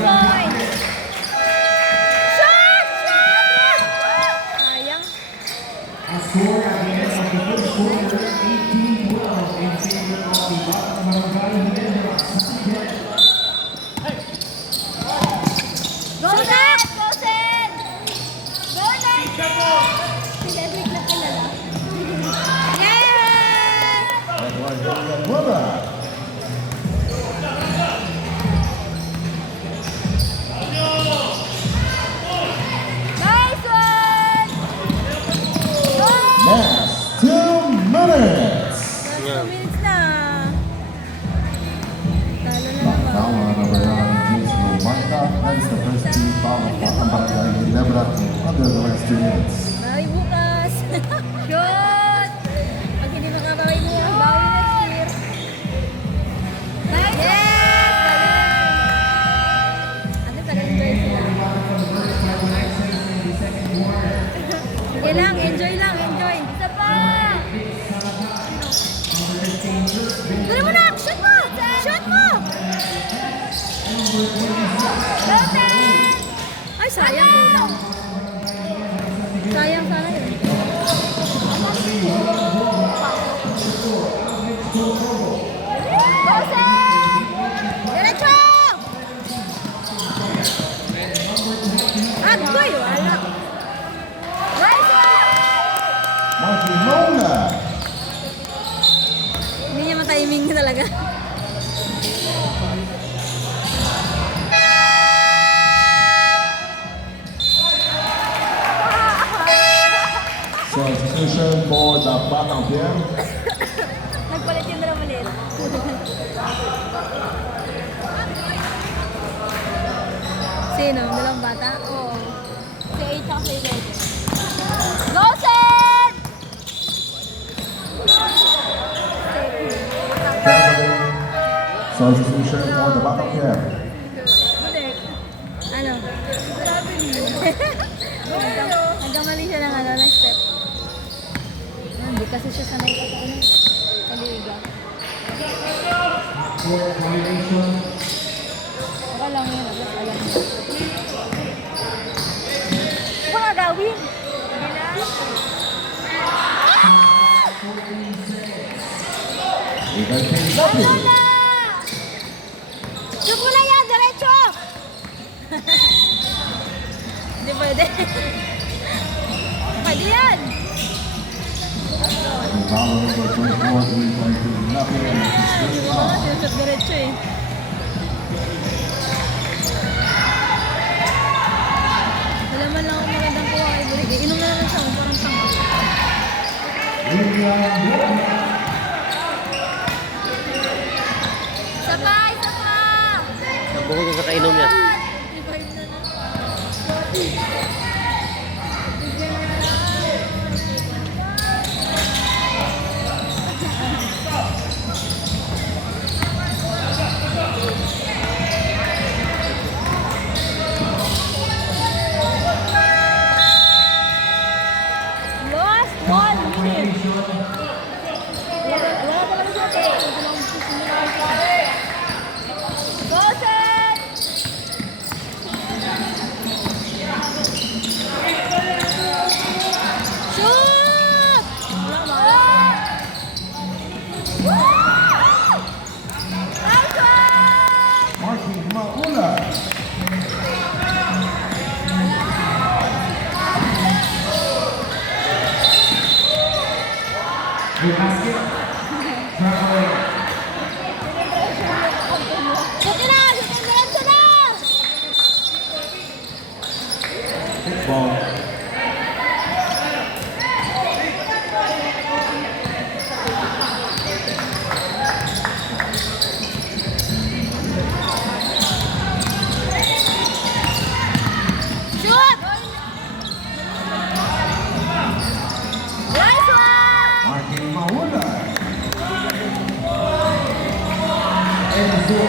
point! Shot! Shot! Sayang. A score at the end of the first quarter, 18-12 in favor of the Batang Barangay Ginebra. Go, Sen! Go, Sen! Go, Sen! Si Cedric na kilala. Yes! That was Julian Weber. Nice one! Go! Last 2 minutes. Last 2 minutes na. Talo na Now, naman. number 9, James Lumanta. That's the first team foul of Batang Barangay Ginebra under the last 2 minutes. Bawi bukas. Shoot! Pag hindi makabawi mo, bawi next year. Nice! Yes! Ano taga-enjoy sila? Sige lang, enjoy lang, enjoy. Isa pa! Dali mo na! Shoot mo! Shoot mo! Shoot! Ay, sayang. Kulang. Sayang sana yun. Gosen! Diretso! Agoy! Wala. Nice one! Marky Mona. Hindi niya matiming talaga. Substitution for the Batang Pier. Nagpalit yung dalawa ulit. Sino? Dalawang bata? Oo. Si A tsaka si Red. Gosen! Substitution for the Batang Pier. Ano? Nagkamali siya ng ano, ng step. Hindi kasi siya sanay ka sa ano. Kaliga. Baka lang yun. Alam mo. Mga gawin. Hindi na. Wala na! Subo na yan! Diretso! Hindi pwede. Pwede yan! Follow number 24, 3.2, nothing. Sinusot diretso eh. Wala man lang ako magandang kuha kay Burig. Inom na naman siya. Parang tanga. Isa pa! Isa pa! Nabukod ko sa kainom niya. 35 na na. Last 1 minute. Wala talaga siya. Gosen! Shoot! Wala ba? Nice one! Marky Mauna. The basket. Traveling. Shoot na! Shoot na! Diretso na! Ball. Shoot! Nice one! Marky Mauna. Enzo